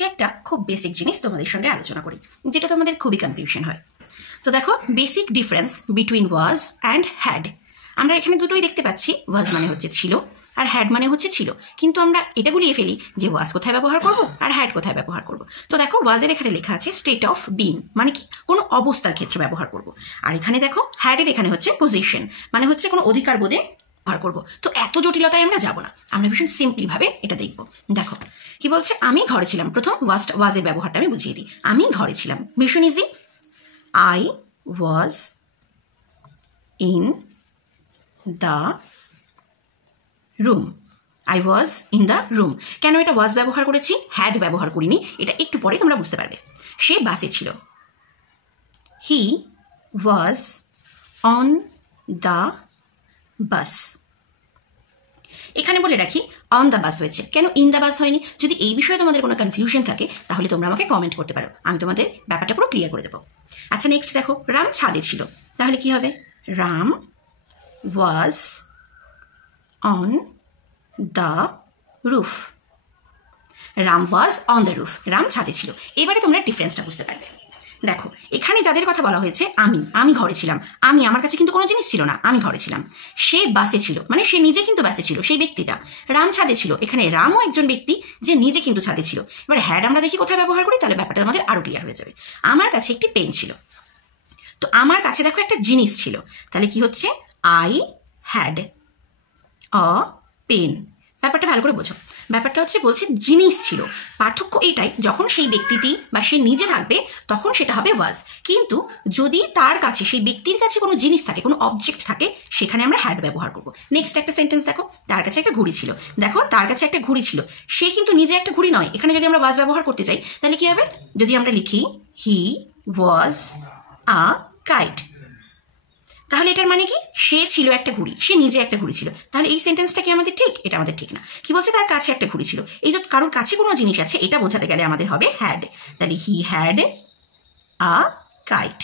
আজকে একটা খুব বেসিক জিনিস তোমাদের সঙ্গে আলোচনা করি, যেটা তোমাদের খুবই কনফিউশন হয়। তো দেখো, basic difference between was and had. আমরা এখানে দুটোই দেখতে পাচ্ছি। ওয়াজ মানে হচ্ছে ছিল, আর হ্যাড মানে হচ্ছে ছিল। কিন্তু আমরা এটা গুলিয়ে ফেলি যে ওয়াজ কোথায় ব্যবহার করব আর হ্যাড কোথায় ব্যবহার করব। তো দেখো, ওয়াজের এখানে লেখা আছে স্টেট অফ বিং, মানে কি কোনো অবস্থার ক্ষেত্রে ব্যবহার করব। আর এখানে দেখো হ্যাডের এখানে হচ্ছে পজিশন, মানে হচ্ছে কোনো অধিকার বোধে ব্যবহার করব। তো এত জটিলতায় আমরা যাব না, আমরা ভীষণ সিম্পলি ভাবে এটা দেখব। দেখো কি বলছে, আমি ঘরে ছিলাম। প্রথম ওয়াজের ব্যবহারটা আমি বুঝিয়ে দিই। আমি ঘরে ছিলাম, ভীষণ easy. I was in the room. I was in the room. কেন এটা was ব্যবহার করেছি, had ব্যবহার করিনি, এটা একটু পরে তোমরা বুঝতে পারবে। সে বাসে ছিল। He was on the bus. এখানে বলে রাখি অন দ্য বাস হয়েছে, কেন ইন দ্য বাস হয়নি। যদি এই বিষয়ে তোমাদের কোনো কনফিউশন থাকে তাহলে তোমরা আমাকে কমেন্ট করতে পারো, আমি তোমাদের ব্যাপারটা পুরো ক্লিয়ার করে দেবো। আচ্ছা, নেক্সট দেখো, রাম ছাদে ছিল। তাহলে কি হবে, Ram was on the roof. Ram was on the roof, Ram ছাদে ছিল। এবারে তোমরা ডিফারেন্সটা বুঝতে পারবে। দেখো, এখানে যাদের কথা বলা হয়েছে, আমি ঘরে ছিলাম। আমার কাছে কিন্তু কোনো জিনিস ছিল না, আমি ঘরে ছিলাম। সে বাসে ছিল, মানে সে নিজে কিন্তু বাসে ছিল, সেই ব্যক্তিটা। রাম ছাদে ছিল, এখানে রামও একজন ব্যক্তি যে নিজে কিন্তু ছাদে ছিল। এবার হ্যাড আমরা দেখি কোথায় ব্যবহার করি, তাহলে ব্যাপারটা আমাদের আরো ক্লিয়ার হয়ে যাবে। আমার কাছে একটি পেন ছিল। তো আমার কাছে দেখো একটা জিনিস ছিল, তাহলে কি হচ্ছে, আই হ্যাড আ পেন। ব্যাপারটা ভালো করে বোঝো। ব্যাপারটা হচ্ছে বলছে জিনিস ছিল। পার্থক্য এটাই, যখন সেই ব্যক্তিটি বা সে নিজে থাকবে তখন সেটা হবে ওয়াজ। কিন্তু যদি তার কাছে, সেই ব্যক্তির কাছে কোনো জিনিস থাকে, কোনো অবজেক্ট থাকে, সেখানে আমরা হ্যাড ব্যবহার করবো। নেক্সট একটা সেন্টেন্স দেখো, তার কাছে একটা ঘড়ি ছিল। দেখো, তার কাছে একটা ঘড়ি ছিল, সে কিন্তু নিজে একটা ঘড়ি নয়। এখানে যদি আমরা ওয়াজ ব্যবহার করতে চাই তাহলে কি হবে, যদি আমরা লিখি হি ওয়াজ আ কাইট, তাহলে এটার মানে কি, সে ছিল একটা ঘুড়ি, সে নিজে একটা ঘুড়ি ছিল। তাহলে এই সেন্টেন্সটা কি আমাদের ঠিক? এটা আমাদের ঠিক না। কি বলছে, তার কাছে একটা ঘুড়ি ছিল। এই যে কারোর কাছে কোনো জিনিস আছে, এটা বোঝাতে গেলে আমাদের হবে হ্যাড। তাহলে হি হ্যাড আ কাইট।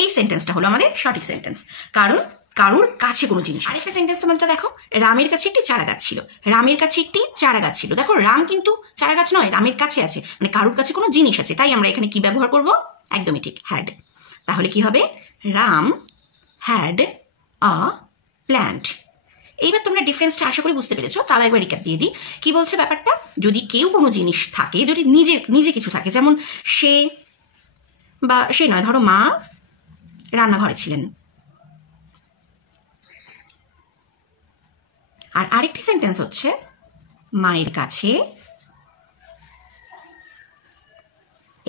এই সেন্টেন্সটা হলো আমাদের সঠিক সেন্টেন্স, কারণ কারোর কাছে কোনো জিনিস। আরেকটা সেন্টেন্স তোমাদের দেখো, রামের কাছে একটি চারা গাছ ছিল। রামের কাছে একটি চারা গাছ ছিল। দেখো, রাম কিন্তু চারা গাছ নয়, রামের কাছে আছে, মানে কারোর কাছে কোনো জিনিস আছে। তাই আমরা এখানে কি ব্যবহার করব, একদমই ঠিক, হ্যাড। তাহলে কি হবে, রাম had a plant. এইবার তোমরা ডিফারেন্সটা আশা করি বুঝতে পেরেছো। তাও একবার রিক্যাপ দিয়ে দিই। কি বলছে ব্যাপারটা, যদি কেউ কোনো জিনিস থাকে, যদি নিজে কিছু থাকে, যেমন সে নয়, ধরো মা রান্নাঘরে ছিলেন। আর আরেকটি সেন্টেন্স হচ্ছে, মায়ের কাছে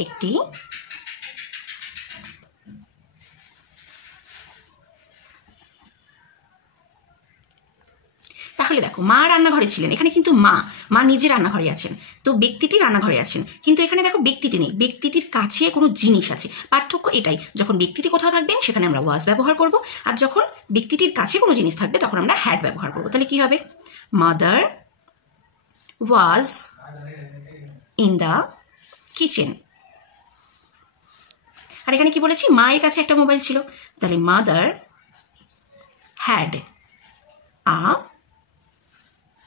একটি তাহলে দেখো, মা রান্নাঘরে ছিলেন, এখানে কিন্তু মা নিজে রান্নাঘরে আছেন, তো ব্যক্তিটি রান্নাঘরে আছেন। কিন্তু এখানে দেখো ব্যক্তিটি নেই, ব্যক্তিটির কাছে কোনো জিনিস আছে। পার্থক্য এটাই, যখন ব্যক্তিটি কোথাও থাকবেন সেখানে আমরা ওয়াজ ব্যবহার করব, আর যখন ব্যক্তিটির কাছে কোনো জিনিস থাকবে তখন আমরা হ্যাড ব্যবহার করব। তাহলে কি হবে, mother was in the kitchen. আর এখানে কি বলেছি, মায়ের কাছে একটা মোবাইল ছিল, তাহলে মাদার হ্যাড আ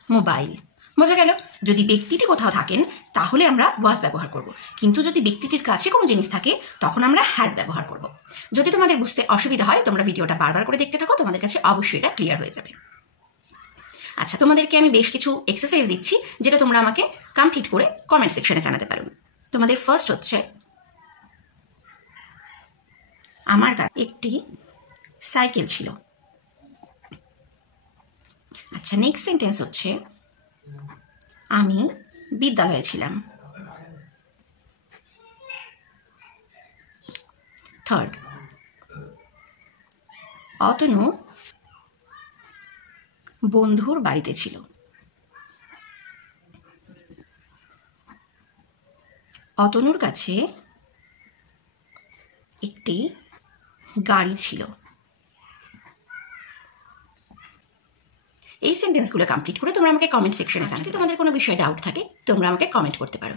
মোবাইল। বোঝা গেল, যদি ব্যক্তিটি কোথাও থাকেন তাহলে আমরা ওয়াজ ব্যবহার করব, কিন্তু যদি ব্যক্তিটির কাছে কোনো জিনিস থাকে তখন আমরা হ্যাড ব্যবহার করব। যদি তোমাদের বুঝতে অসুবিধা হয় তোমরা ভিডিওটা বারবার করে দেখতে থাকো, তোমাদের কাছে অবশ্যই এটা ক্লিয়ার হয়ে যাবে। আচ্ছা, তোমাদেরকে আমি বেশ কিছু এক্সারসাইজ দিচ্ছি, যেটা তোমরা আমাকে কমপ্লিট করে কমেন্ট সেকশনে জানাতে পারো। তোমাদের ফার্স্ট হচ্ছে, আমার কাছে একটি সাইকেল ছিল। আচ্ছা, নেক্সট সেন্টেন্স হচ্ছে, আমি বিদ্যালয়ে ছিলাম। থার্ড, অতনু বন্ধুর বাড়িতে ছিল। অতনুর কাছে একটি গাড়ি ছিল। এই সেন্টেন্সগুলো কমপ্লিট করে তোমরা আমাকে কমেন্ট সেকশনে জানাতে। যদি তোমাদের কোনো বিষয়ে ডাউট থাকে তোমরা আমাকে কমেন্ট করতে পারো।